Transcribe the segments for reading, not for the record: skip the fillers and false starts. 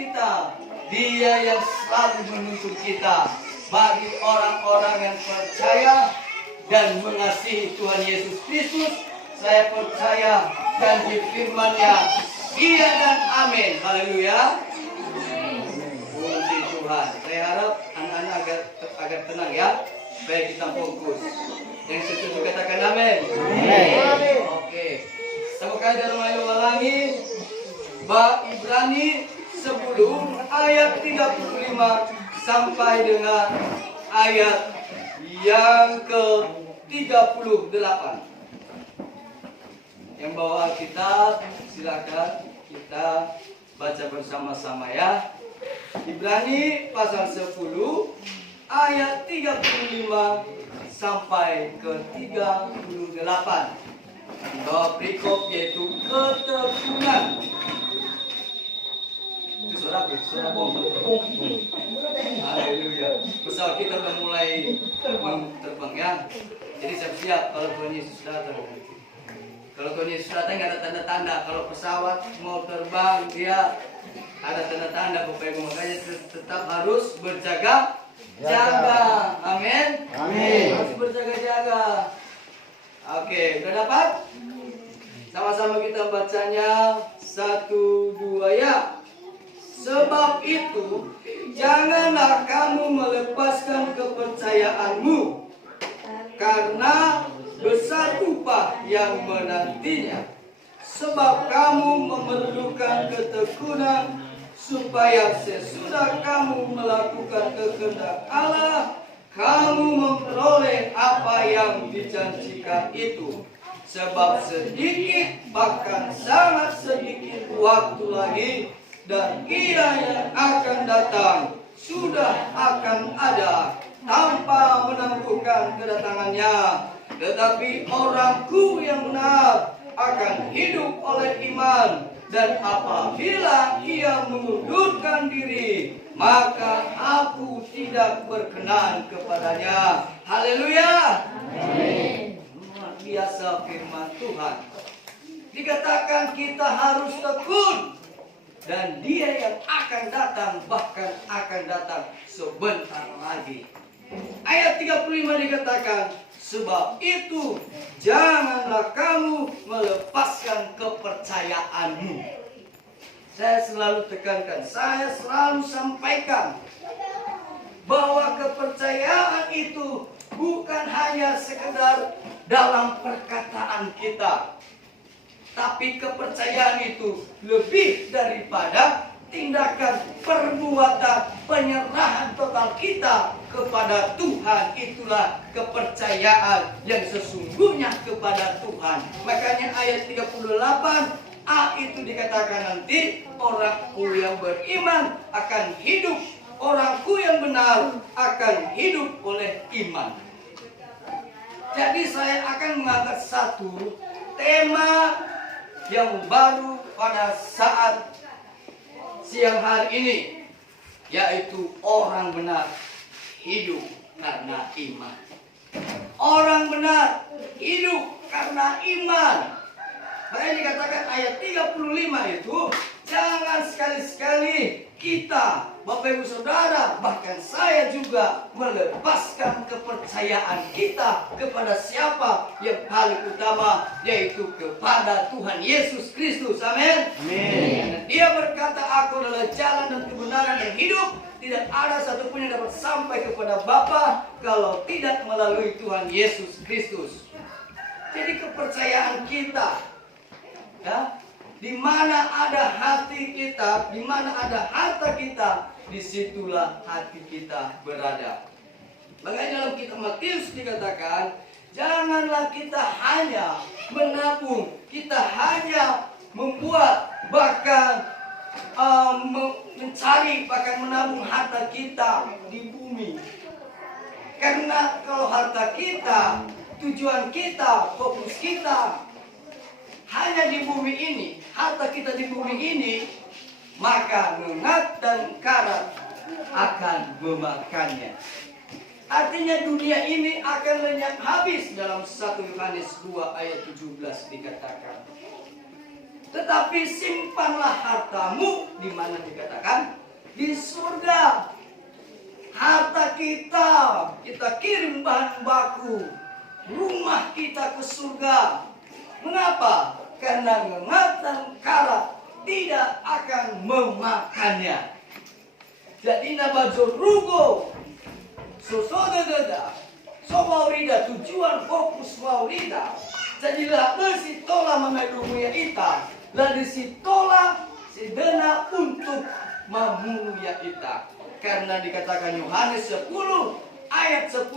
kita. Dia yang selalu menuntun kita. Bagi orang-orang yang percaya dan mengasihi Tuhan Yesus Kristus, saya percaya janji firman-Nya iya dan amin. Haleluya. Puji Tuhan. Saya harap anak-anak agar tenang ya. Baik, kita fokus. Yang setuju katakan amin. Amin. Oke. Sama kali dari mulai ulangi. Ibrani 10 ayat 35 sampai dengan ayat yang ke-38. Yang bawa Alkitab, silakan kita baca bersama-sama ya. Ibrani pasal 10 ayat 35 sampai ke 38. Bawa perikop yaitu ketekunan. Itu suara bom. Haleluya. Pesawat kita udah mulai terbang ya. Jadi siap-siap kalau Tuhan Yesus datang. Kalau Tuhan Yesus datang nggak ada tanda-tanda. Kalau pesawat mau terbang dia ada tanda-tanda. Bapak Ibu, makanya tetap harus berjaga-jaga. Amin. Amin. Harus berjaga-jaga. Oke, udah dapat? Sama-sama kita bacanya 1, 2 ya. Sebab itu, janganlah kamu melepaskan kepercayaanmu, karena besar upah yang menantinya. Sebab kamu memerlukan ketekunan, supaya sesudah kamu melakukan kehendak Allah, kamu memperoleh apa yang dijanjikan itu. Sebab sedikit, bahkan sangat sedikit waktu lagi, dan Ia yang akan datang sudah akan ada tanpa menentukan kedatangannya. Tetapi orangku yang benar akan hidup oleh iman, dan apabila ia mengundurkan diri, maka aku tidak berkenan kepadanya. Haleluya. Amin. Luar biasa firman Tuhan. Dikatakan kita harus tekun. Dan Dia yang akan datang, bahkan akan datang sebentar lagi. Ayat 35 dikatakan, sebab itu janganlah kamu melepaskan kepercayaanmu. Saya selalu tekankan, saya selalu sampaikan bahwa kepercayaan itu bukan hanya sekedar dalam perkataan kita, tapi kepercayaan itu lebih daripada tindakan, perbuatan, penyerahan total kita kepada Tuhan. Itulah kepercayaan yang sesungguhnya kepada Tuhan. Makanya ayat 38a itu dikatakan nanti, orangku yang beriman akan hidup, orangku yang benar akan hidup oleh iman. Jadi saya akan mengangkat satu tema yang baru pada saat siang hari ini, yaitu orang benar hidup karena iman. Orang benar hidup karena iman. Makanya dikatakan ayat 35 itu, jangan sekali-sekali kita, Bapak Ibu Saudara, bahkan saya juga melepaskan kepercayaan kita kepada siapa yang paling utama, yaitu kepada Tuhan Yesus Kristus. Amin. Amin. Dia berkata, aku adalah jalan dan kebenaran dan hidup. Tidak ada satupun yang dapat sampai kepada Bapa kalau tidak melalui Tuhan Yesus Kristus. Jadi kepercayaan kita, ya, di mana ada hati kita, di mana ada harta kita, disitulah hati kita berada. Makanya dalam kitab Matius dikatakan, janganlah kita hanya menabung, kita hanya membuat, bahkan mencari, bahkan menabung harta kita di bumi. Karena kalau harta kita, tujuan kita, fokus kita hanya di bumi ini, harta kita di bumi ini, maka ngengat dan karat akan memakannya. Artinya dunia ini akan lenyap habis. Dalam 1 Yohanes 2 ayat 17 dikatakan. Tetapi simpanlah hartamu di mana dikatakan di surga. Harta kita kirim bahan baku rumah kita ke surga. Mengapa? Karena ngatan kara tidak akan memakannya. Jadi nabajo rugo sosodada somaurida tujuan fokus maurida. Jadilah besi tola mengadumuya ita. Lalu si tola sedena untuk memulia ita. Karena dikatakan Yohanes 10 ayat 10,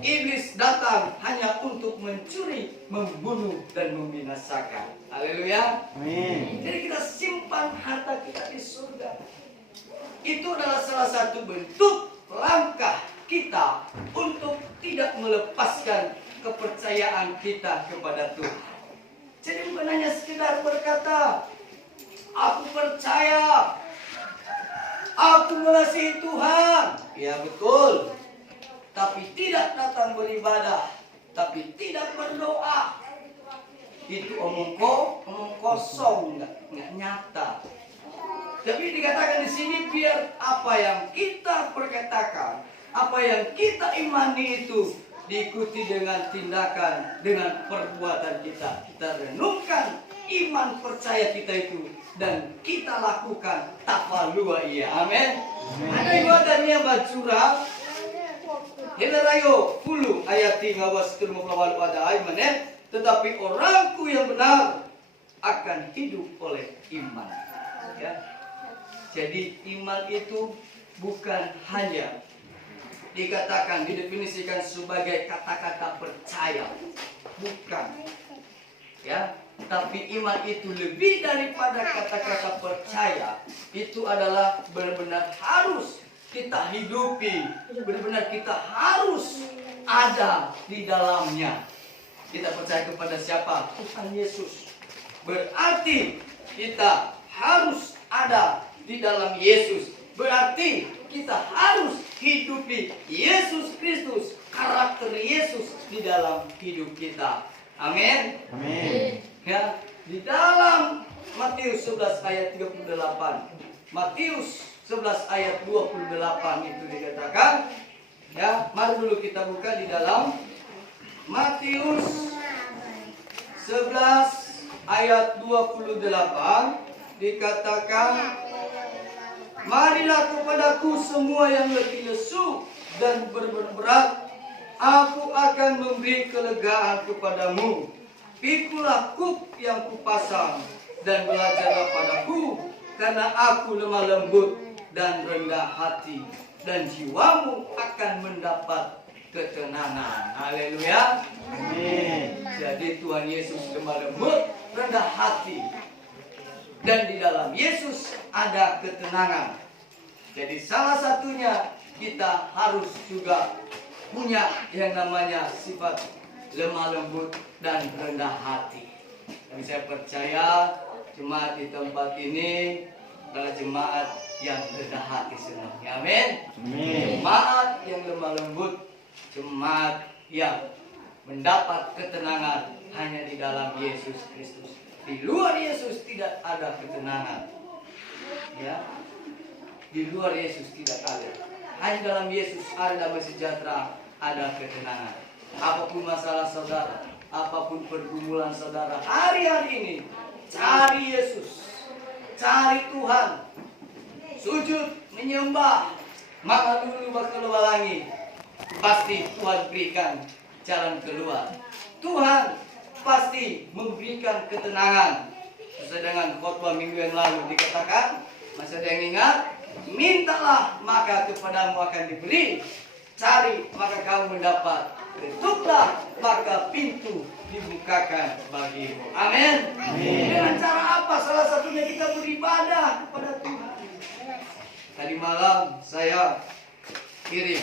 iblis datang hanya untuk mencuri, membunuh, dan membinasakan. Haleluya. Amin. Jadi kita simpan harta kita di surga. Itu adalah salah satu bentuk langkah kita untuk tidak melepaskan kepercayaan kita kepada Tuhan. Jadi bukan hanya sekedar berkata, aku percaya, aku mengasihi Tuhan. Ya betul. Tapi tidak datang beribadah, tapi tidak berdoa. Itu omong kosong, nggak nyata. Tapi dikatakan di sini biar apa yang kita perkatakan, apa yang kita imani itu diikuti dengan tindakan, dengan perbuatan kita. Kita renungkan iman percaya kita itu dan kita lakukan tafalua iya. Amin. Ada ibadah yang bacura. Helerayo 10 ayat 3 wastul muflawal pada ayat. Tetapi orangku yang benar akan hidup oleh iman. Ya. Jadi iman itu bukan hanya dikatakan, didefinisikan sebagai kata-kata percaya, bukan, ya. Tapi iman itu lebih daripada kata-kata percaya. Itu adalah benar-benar harus kita hidupi, benar-benar kita harus ada di dalamnya. Kita percaya kepada siapa? Tuhan Yesus. Berarti kita harus ada di dalam Yesus. Berarti kita harus hidupi Yesus Kristus, karakter Yesus di dalam hidup kita. Amin. Amin. Ya, di dalam Matius 11 ayat 38. Matius 11 ayat 28 itu dikatakan, ya, mari dulu kita buka di dalam Matius 11 ayat 28 dikatakan, marilah kepadaku semua yang letih lesu dan berberat, aku akan memberi kelegaan kepadamu. Pikulah kuk yang kupasang dan belajarlah padaku, karena aku lemah lembut dan rendah hati, dan jiwamu akan mendapat ketenangan. Haleluya. Amin. Jadi Tuhan Yesus lemah lembut, rendah hati, dan di dalam Yesus ada ketenangan. Jadi salah satunya kita harus juga punya yang namanya sifat lemah lembut dan rendah hati. Dan saya percaya jemaat di tempat ini adalah jemaat yang rendah hati semuanya. Amin. Amin. Jemaat yang lemah lembut, jemaat yang mendapat ketenangan hanya di dalam Yesus Kristus. Di luar Yesus tidak ada ketenangan. Ya. Di luar Yesus tidak ada. Hanya dalam Yesus ada damai sejahtera, ada ketenangan. Apapun masalah saudara, apapun pergumulan saudara, hari-hari ini cari Yesus, cari Tuhan, sujud menyembah, maka dulu bakal walangi. Pasti Tuhan berikan jalan keluar. Tuhan pasti memberikan ketenangan. Sesuai dengan khotbah minggu yang lalu dikatakan, masih ada yang ingat? Mintalah maka kepadamu akan diberi, cari maka kamu mendapat, ketuklah maka pintu dibukakan bagimu. Amin. Dengan cara apa? Salah satunya kita beribadah kepada Tuhan. Tadi malam saya kirim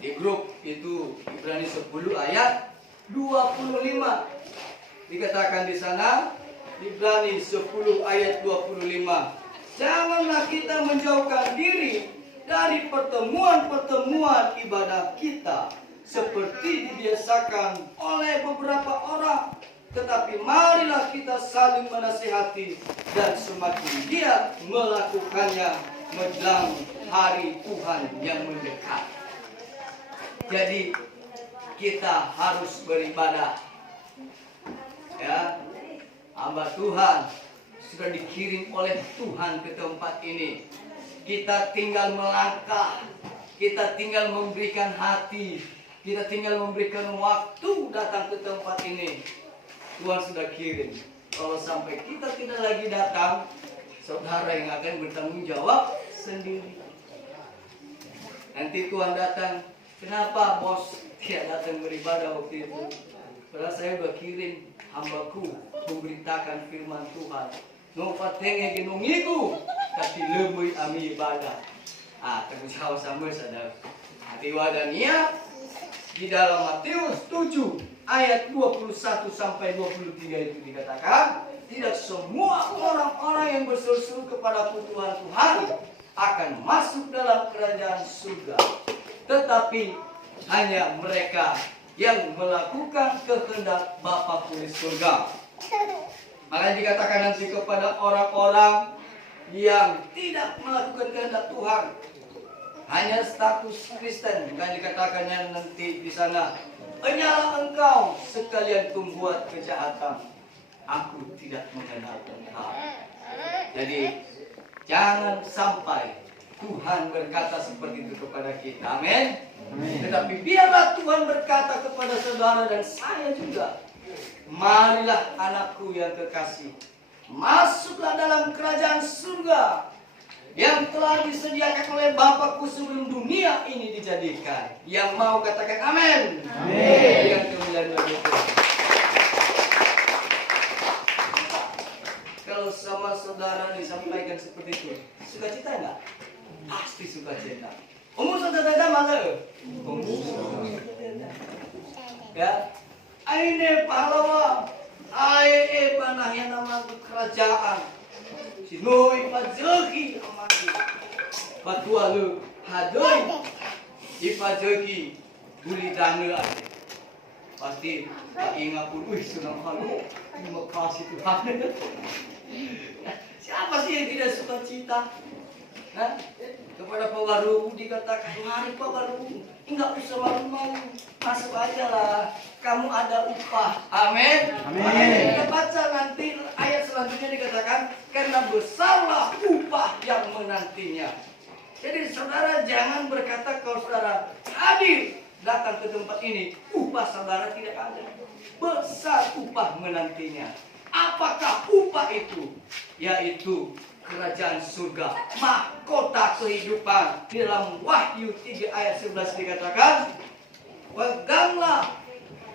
di grup itu Ibrani 10 ayat 25. Dikatakan di sana, Ibrani 10 ayat 25. Janganlah kita menjauhkan diri dari pertemuan-pertemuan ibadah kita seperti dibiasakan oleh beberapa orang, tetapi marilah kita saling menasihati dan semakin giat melakukannya menjelang hari Tuhan yang mendekat. Jadi kita harus beribadah. Ya, hamba Tuhan sudah dikirim oleh Tuhan ke tempat ini. Kita tinggal melangkah, kita tinggal memberikan hati, kita tinggal memberikan waktu datang ke tempat ini. Tuhan sudah kirim. Kalau sampai kita tidak lagi datang, saudara yang akan bertanggung jawab sendiri. Nanti Tuhan datang, kenapa bos tidak datang beribadah waktu itu? Padahal saya sudah kirim hambaku memberitakan firman Tuhan. No patenge ginungiku, tapi lebih ami ibadah. Tanggung jawab sama saudara. Hati wadania di dalam Matius 7 ayat 21 sampai 23 itu dikatakan, tidak semua orang-orang yang berseru-seru kepada Tuhan akan masuk dalam kerajaan surga, tetapi hanya mereka yang melakukan kehendak Bapa di surga. Maka dikatakan nanti kepada orang-orang yang tidak melakukan kehendak Tuhan, hanya status Kristen, kan dikatakannya nanti di sana, hanyalah engkau sekalian pembuat kejahatan, aku tidak mengenal engkau. Jadi jangan sampai Tuhan berkata seperti itu kepada kita, amin. Tetapi biarlah Tuhan berkata kepada saudara dan saya juga, marilah anakku yang kekasih, masuklah dalam kerajaan surga yang telah disediakan oleh Bapakku sebelum dunia ini dijadikan. Yang mau katakan amin. Amin. Yang kemuliaan bagi Tuhan. Kalau sama saudara disampaikan seperti itu, sukacita enggak? Pasti sukacita. Umur saudara mana? Ya, ini pahlawan, ini panahnya nama kerajaan. Sinoi pajeki amati, patua lu hadoi, ipajeki buli dana ada. Pasti ingat pun, senang halu, terima kasih Tuhan. Siapa sih yang tidak suka cita? Kepada Pak Baru dikatakan, mari Pak Baru, enggak usah malu-malu, masuk aja lah, kamu ada upah. Amin. Amin. Kita baca nanti ayat selanjutnya dikatakan, karena besarlah upah yang menantinya. Jadi saudara jangan berkata kalau saudara hadir datang ke tempat ini, upah saudara tidak ada. Besar upah menantinya. Apakah upah itu? Yaitu kerajaan surga, mahkota kehidupan. Di dalam Wahyu 3 ayat 11 dikatakan, peganglah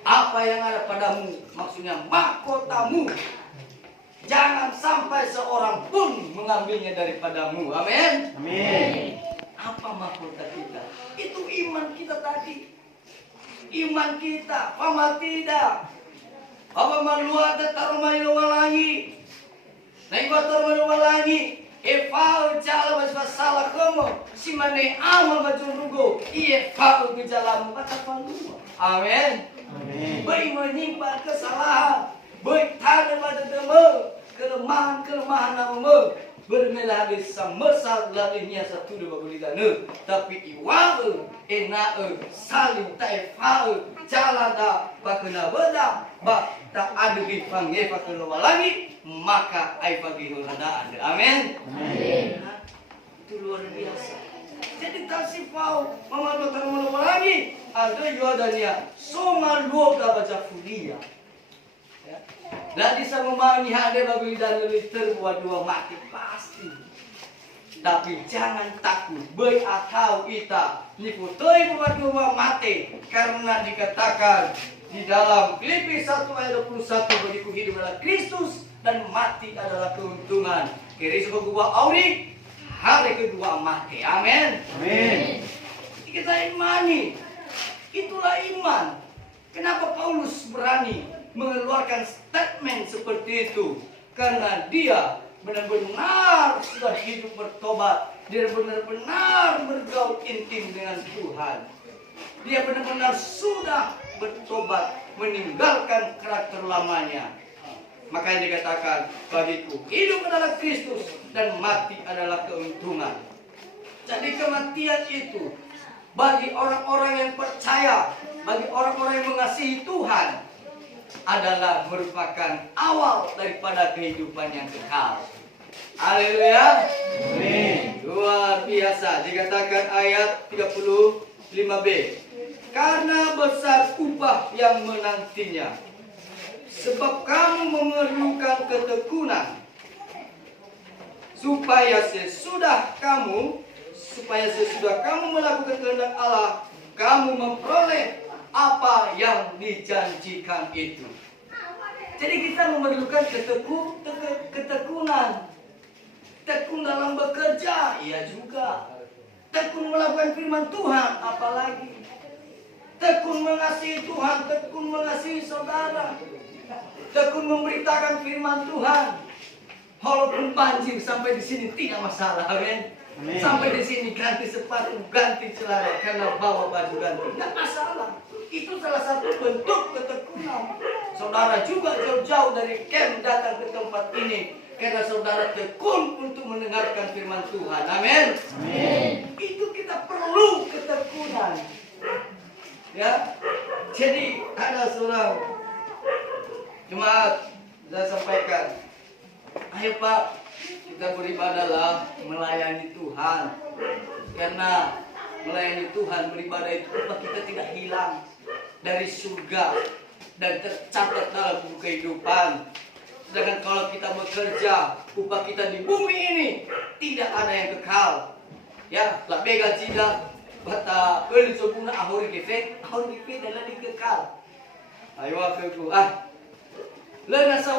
apa yang ada padamu, maksudnya mahkotamu. Jangan sampai seorang pun mengambilnya daripadamu. Amin. Amin. Apa mahkota kita? Itu iman kita tadi. Iman kita, pamal tidak. Apa maluat taruh malu walangi. Naik batur maluwalangi, fau jala baswa salah kamu, si mane amal baju rugo, fau bijalamu kata palu. Amin. Amin. Baik menyimpan kesalahan, baik tanda pada demo, kelemahan namamu, bermelah di samesal lalinya satu dua bagulidana, tapi iwau enae saling taifau jala da bakena beda, bak tak ada di panggil pakena lagi. Maka ai pagi hulana ada. Amin. Amin. Itu luar biasa. Jadi tasifau mama dokter mau lagi ada yuadanya soma luoga baca fulia. Ya. Dan bisa memahami hade bagi dan liter buat dua mati pasti. Tapi jangan takut, baik atau ita niputoi buat dua mati karena dikatakan di dalam Filipi 1 ayat 21 bagiku hidup adalah Kristus dan mati adalah keuntungan. Kiri sebuah auri, hari kedua mati. Amin. Amin. Kita imani. Itulah iman. Kenapa Paulus berani mengeluarkan statement seperti itu? Karena dia benar-benar sudah hidup bertobat. Dia benar-benar bergaul intim dengan Tuhan. Dia benar-benar sudah bertobat meninggalkan karakter lamanya. Makanya dikatakan, bagiku hidup adalah Kristus dan mati adalah keuntungan. Jadi kematian itu bagi orang-orang yang percaya, bagi orang-orang yang mengasihi Tuhan adalah merupakan awal daripada kehidupan yang kekal. Haleluya. Amin. Luar biasa. Dikatakan ayat 35b. Karena besar upah yang menantinya. Sebab kamu memerlukan ketekunan. Supaya sesudah kamu melakukan kehendak Allah, kamu memperoleh apa yang dijanjikan itu. Jadi kita memerlukan ketekunan. Tekun dalam bekerja, iya juga. Tekun melakukan firman Tuhan, apalagi. Tekun mengasihi Tuhan, tekun mengasihi saudara. Tekun memberitakan firman Tuhan. Walaupun banjir sampai di sini tidak masalah, amin. Sampai di sini ganti sepatu, ganti celana karena bawa baju ganti, tidak masalah. Itu salah satu bentuk ketekunan. Saudara juga jauh-jauh dari camp datang ke tempat ini karena saudara tekun untuk mendengarkan firman Tuhan, amin. Itu kita perlu ketekunan. Ya, jadi ada seorang jemaat saya sampaikan, ayo Pak, kita beribadahlah melayani Tuhan. Karena melayani Tuhan, beribadah itu upah kita tidak hilang dari surga dan tercatat dalam buku kehidupan. Sedangkan kalau kita bekerja, upah kita di bumi ini tidak ada yang kekal. Ya, lah bega tidak bata euli sobuna ahori gefek adalah dikekal. Ayo aku lenasa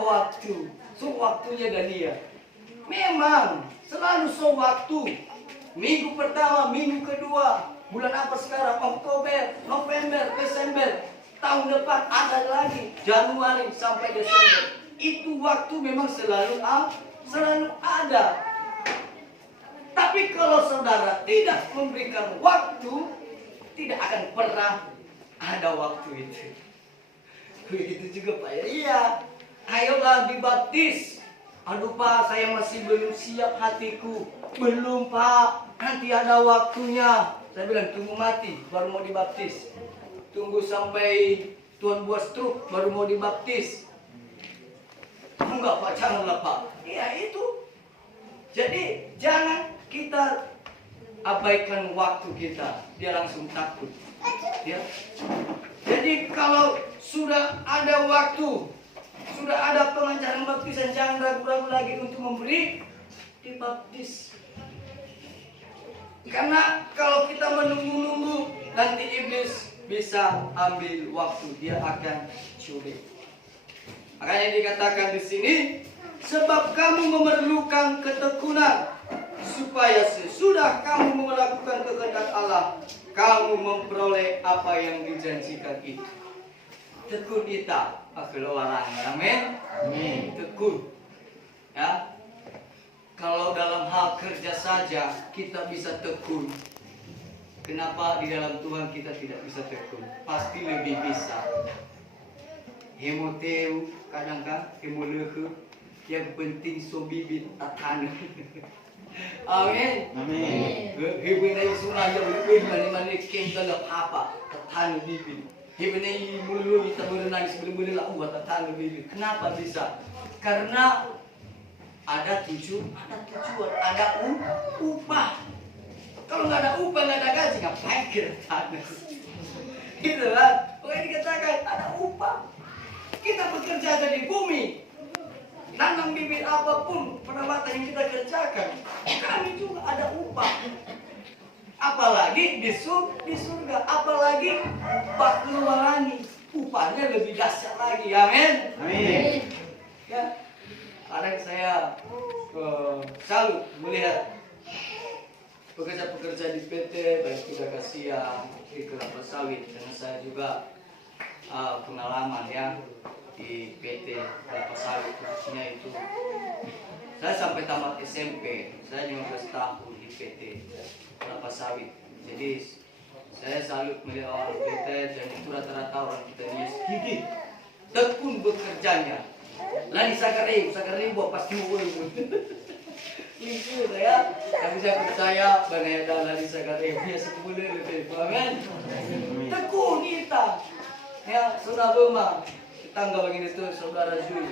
waktu. Waktunya dan dia. Memang selalu waktu. Minggu pertama, minggu kedua, bulan apa sekarang? Oktober, November, Desember. Tahun depan ada lagi, Januari sampai Desember. Itu waktu memang selalu ada. Tapi kalau saudara tidak memberikan waktu, tidak akan pernah ada waktu itu. Begitu juga Pak ya. Iya. Ayolah dibaptis. Aduh Pak, saya masih belum siap hatiku. Belum Pak, nanti ada waktunya. Saya bilang tunggu mati baru mau dibaptis. Tunggu sampai Tuhan buat stroke baru mau dibaptis. Enggak Pak, janganlah Pak. Iya itu. Jadi jangan kita abaikan waktu kita. Dia langsung takut. Ya. Jadi kalau sudah ada waktu, sudah ada pengajaran baptisan, jangan ragu-ragu lagi untuk memberi dibaptis. Karena kalau kita menunggu-nunggu, nanti iblis bisa ambil waktu, dia akan curi. Makanya dikatakan di sini, sebab kamu memerlukan ketekunan, supaya sesudah kamu melakukan kehendak Allah, kamu memperoleh apa yang dijanjikan itu. Tekun kita keluaran, amin. Tekun. Ya. Kalau dalam hal kerja saja kita bisa tekun. Kenapa di dalam Tuhan kita tidak bisa tekun? Pasti lebih bisa. Hemoteu kadang kan hemoleuhu, yang penting so bibit atanu. Amin. Hibinay sunaya ulubin mani kem dalam apa tatanu bibit. Hibinay mulu kita berenang sebelum lah buat tatanu bibit. Kenapa bisa? Karena ada tujuan, ada upah. Kalau nggak ada upah, nggak ada gaji, ngapain kita tanah? Gitu kan? Pokoknya dikatakan ada upah. Kita bekerja ada di bumi. Nanam bibit apapun perawatan yang kita kerjakan, kami juga ada upah. Apalagi di surga, apalagi upah keluarani, upahnya lebih dahsyat lagi, amin. Ya, kadang saya salut melihat pekerja-pekerja di PT, baik Kuda Kasia, di kelapa sawit, dan saya juga pengalaman ya di PT kelapa sawit, khususnya itu saya sampai tamat SMP, saya 15 tahun di PT kelapa sawit. Jadi Saya salut melihat orang kita dan itu rata-rata orang kita ini gigih, tekun bekerjanya. Lani sakari buat pasti mau itu saya, tapi saya percaya bahwa ada lani sakari biasa boleh lebih, amin. Tekun kita, ya saudara Bema, tetangga begini itu saudara Zui.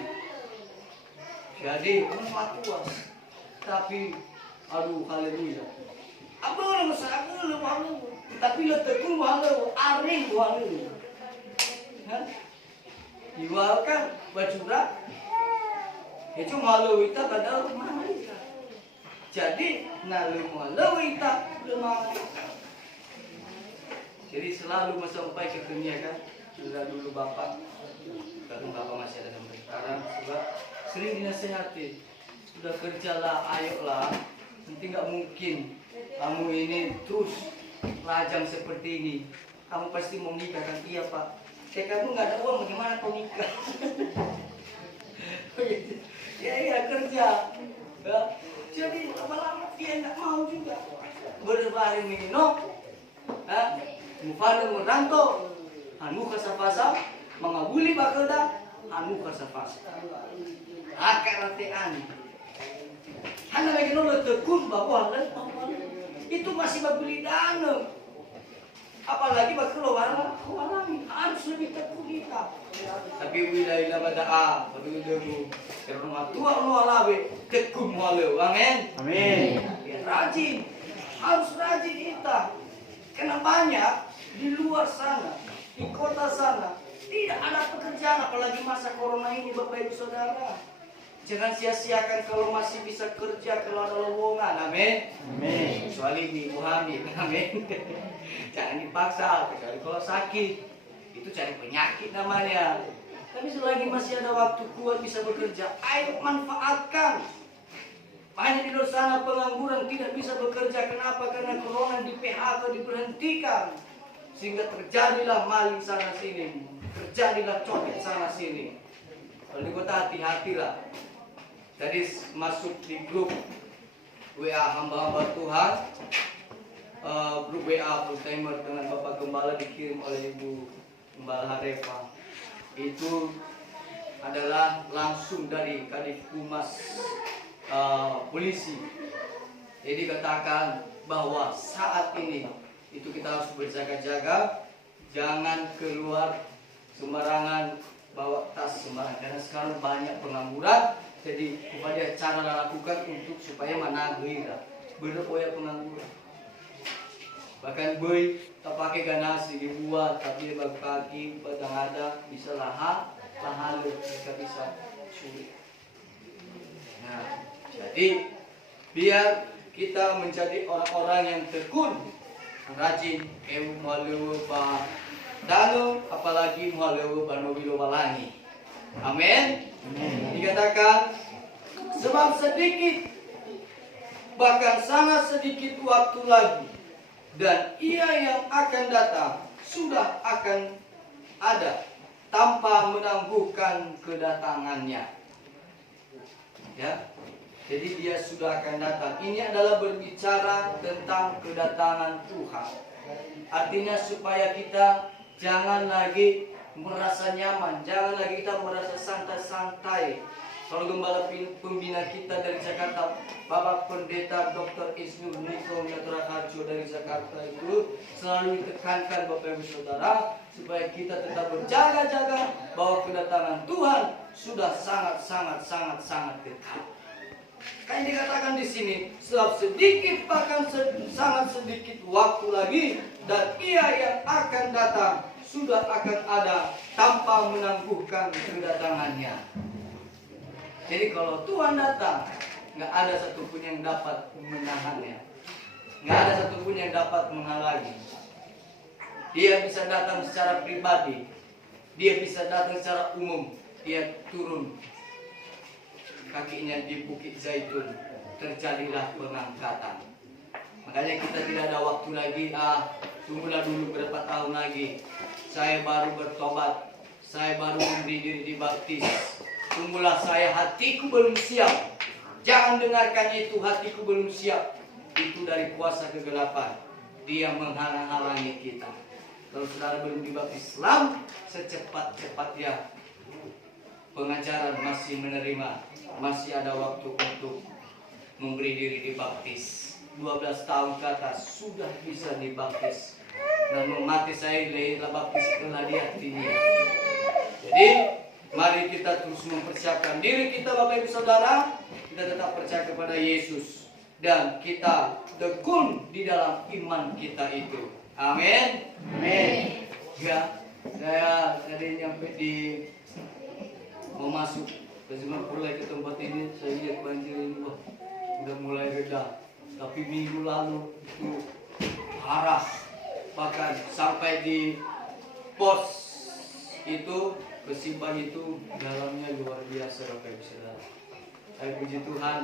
Jadi manfaat puas, tapi aduh haleluya. Apa orang saya lu tapi lo tekun walau aring walau, kan? Diwalkan bacura, itu malu kita pada mana kita. Jadi nalu malu kita lemah. Jadi selalu sampai ke dunia kan, sudah dulu bapak, kalau bapak masih ada sampai sekarang, sebab sering dinasehati, sudah kerjalah, ayolah, nanti nggak mungkin kamu ini terus lajang seperti ini, kamu pasti mau nikah kan? Iya pak. Kamu nggak ada uang, bagaimana kau nikah? Ya kerja. Ya. Jadi lama-lama dia nggak mau juga. Berbaring minum, mufano meranto, anu kasafasa, mengabuli bakoda, anu kasafasa. Akar ratean. Hanya lagi nol tekun bahwa itu masih babuli dana. Apalagi bakal warna harus lebih tekun kita. Tapi wilayah badaa, tapi dulu karena tua alawe tekun walau, amin. Amin. Ya, rajin, harus rajin kita. Karena banyak di luar sana, di kota sana tidak ada pekerjaan, apalagi masa corona ini, Bapak Ibu Saudara. Jangan sia-siakan kalau masih bisa kerja, kalau ada lowongan, amin. Amin. Kecuali di Muhammad, amin. Jangan dipaksa, kecuali kalau sakit, itu cari penyakit namanya. Tapi selagi masih ada waktu kuat bisa bekerja, ayo manfaatkan. Banyak di luar sana pengangguran tidak bisa bekerja, kenapa? Karena corona di PHK diberhentikan, sehingga terjadilah maling sana sini, terjadilah copet sana sini. Kalau di kota hati-hatilah. Tadi masuk di grup WA hamba-hamba Tuhan, grup WA full timer dengan Bapak Gembala dikirim oleh Ibu Gembala Harefa. Itu adalah langsung dari Kadif Humas polisi. Jadi katakan bahwa saat ini itu kita harus berjaga-jaga, jangan keluar sembarangan, bawa tas sembarangan karena sekarang banyak pengangguran. Jadi upaya cara lakukan untuk supaya menagih berupaya pengangguran. Bahkan boy tak pakai ganasi dibuat tapi bagi kaki badang ada bisa lahan mereka bisa sulit. Nah, jadi biar kita menjadi orang-orang yang tekun, rajin, malu ba dano, apalagi malu banobilo balangi. Amin. Dikatakan sebab sedikit, bahkan sangat sedikit waktu lagi, dan ia yang akan datang sudah akan ada tanpa menangguhkan kedatangannya. Ya, jadi dia sudah akan datang. Ini adalah berbicara tentang kedatangan Tuhan. Artinya supaya kita jangan lagi merasa nyaman, jangan lagi kita merasa santai-santai. Kalau gembala pembina kita dari Jakarta, Bapak Pendeta Dr. Isnu Niko Miatrakarjo dari Jakarta itu selalu ditekankan Bapak Ibu Saudara supaya kita tetap berjaga-jaga bahwa kedatangan Tuhan sudah sangat dekat. Kan dikatakan di sini, sebab sedikit bahkan sangat sedikit waktu lagi dan ia yang akan datang sudah akan ada tanpa menangguhkan kedatangannya. Jadi kalau Tuhan datang, nggak ada satupun yang dapat menahannya, nggak ada satupun yang dapat menghalangi. Dia bisa datang secara pribadi, dia bisa datang secara umum, dia turun kakinya di Bukit Zaitun, terjadilah pengangkatan. Makanya kita tidak ada waktu lagi, tunggulah dulu berapa tahun lagi. Saya baru bertobat, saya baru memberi diri dibaptis. Tunggulah saya, hatiku belum siap. Jangan dengarkan itu, hatiku belum siap. Itu dari kuasa kegelapan. dia menghalang-halangi kita. Kalau saudara belum dibaptis Islam, secepat-cepatnya pengajaran masih menerima, masih ada waktu untuk memberi diri dibaptis. 12 tahun ke atas sudah bisa dibaptis. Dan mati saya lelah baptis kelah di hatinya. Jadi mari kita terus mempersiapkan diri kita, Bapak Ibu Saudara. Kita tetap percaya kepada Yesus dan kita tekun di dalam iman kita itu. Amin. Amin. Ya, saya tadi nyampe di mau masuk mulai ke tempat ini, saya lihat banjir ini, wah, udah mulai reda. Tapi minggu lalu itu parah, bahkan sampai di pos itu Kesiban itu dalamnya luar biasa, Bapak Ibu Saudara. Saya puji Tuhan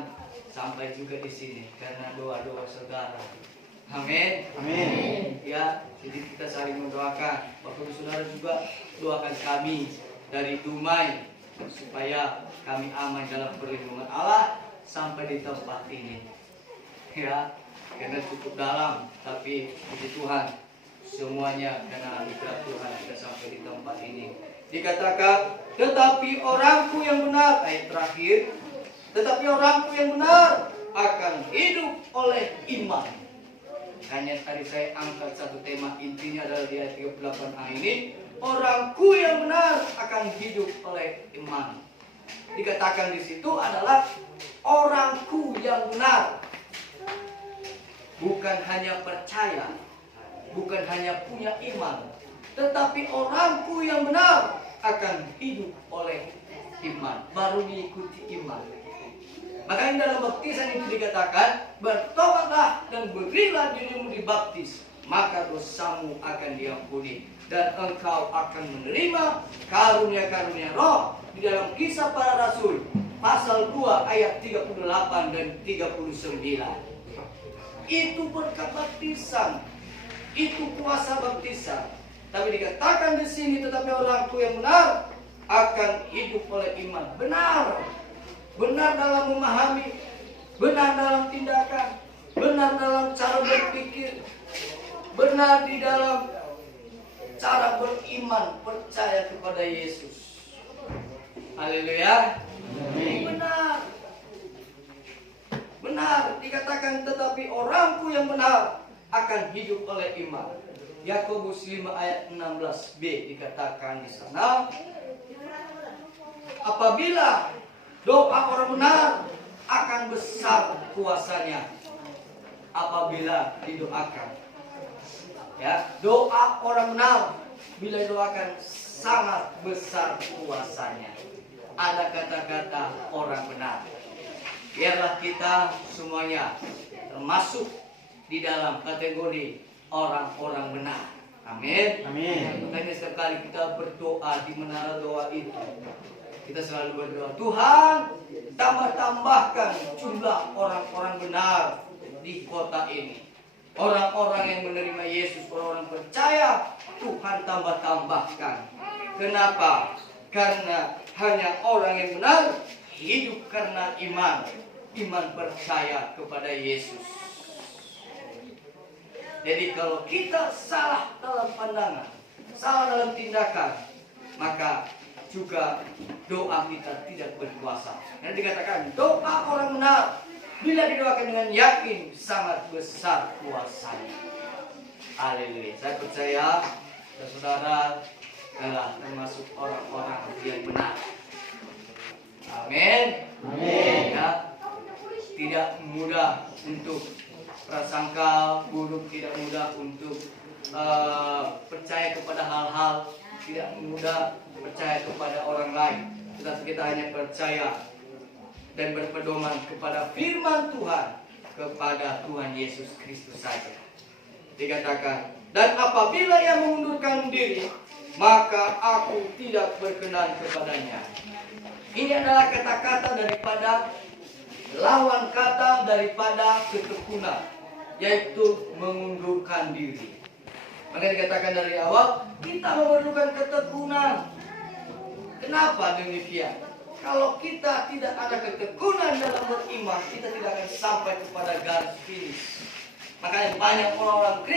sampai juga di sini karena doa-doa saudara. Amin. Amin. Ya, jadi kita saling mendoakan. Bapak Ibu Saudara juga doakan kami dari Dumai supaya kami aman dalam perlindungan Allah sampai di tempat ini. Ya, karena cukup dalam, tapi puji Tuhan semuanya karena anugerah Tuhan kita sampai di tempat ini. Dikatakan, tetapi orangku yang benar, ayat terakhir, tetapi orangku yang benar akan hidup oleh iman. Hanya tadi saya angkat satu tema, intinya adalah di ayat 38a ini, orangku yang benar akan hidup oleh iman. Dikatakan di situ adalah orangku yang benar. Bukan hanya percaya, bukan hanya punya iman, tetapi orangku yang benar akan hidup oleh iman. Baru diikuti iman. Makanya dalam baptisan itu dikatakan, bertobatlah dan berilah dirimu dibaptis, maka dosamu akan diampuni dan engkau akan menerima karunia-karunia roh. Di dalam Kisah Para Rasul pasal 2 ayat 38 dan 39. Itu berkat baptisan, itu kuasa baptisan. Tapi dikatakan di sini, tetapi orangku yang benar akan hidup oleh iman. Benar. Benar dalam memahami, benar dalam tindakan, benar dalam cara berpikir, benar di dalam cara beriman, percaya kepada Yesus. Haleluya. Benar. Benar dikatakan, tetapi orangku yang benar akan hidup oleh iman. Yakobus 5 ayat 16b dikatakan di sana, apabila doa orang benar akan besar kuasanya. Apabila didoakan, ya, doa orang benar bila didoakan sangat besar kuasanya. Ada kata-kata orang benar. Biarlah kita semuanya termasuk di dalam kategori orang-orang benar. Amin. Amin. Makanya setiap kali kita berdoa di menara doa itu, kita selalu berdoa, Tuhan tambah-tambahkan jumlah orang-orang benar di kota ini. Orang-orang yang menerima Yesus, orang-orang percaya, Tuhan tambah-tambahkan. Kenapa? Karena hanya orang yang benar hidup karena iman. Iman percaya kepada Yesus. Jadi kalau kita salah dalam pandangan, salah dalam tindakan, maka juga doa kita tidak berkuasa. Dan dikatakan doa orang benar bila didoakan dengan yakin sangat besar kuasanya. Haleluya. Saya percaya saudara adalah termasuk orang-orang yang benar. Amin. Amin. Ya, tidak mudah untuk prasangka buruk, tidak mudah untuk percaya kepada hal-hal, tidak mudah percaya kepada orang lain. Tetapi kita hanya percaya dan berpedoman kepada firman Tuhan, kepada Tuhan Yesus Kristus saja. Dikatakan, dan apabila ia mengundurkan diri, maka aku tidak berkenan kepadanya. Ini adalah kata-kata daripada lawan kata daripada ketekunan, yaitu mengundurkan diri. Maka dikatakan dari awal, kita memerlukan ketekunan. Kenapa demikian? Kalau kita tidak ada ketekunan dalam beriman, kita tidak akan sampai kepada garis finish. Makanya banyak orang-orang Kristen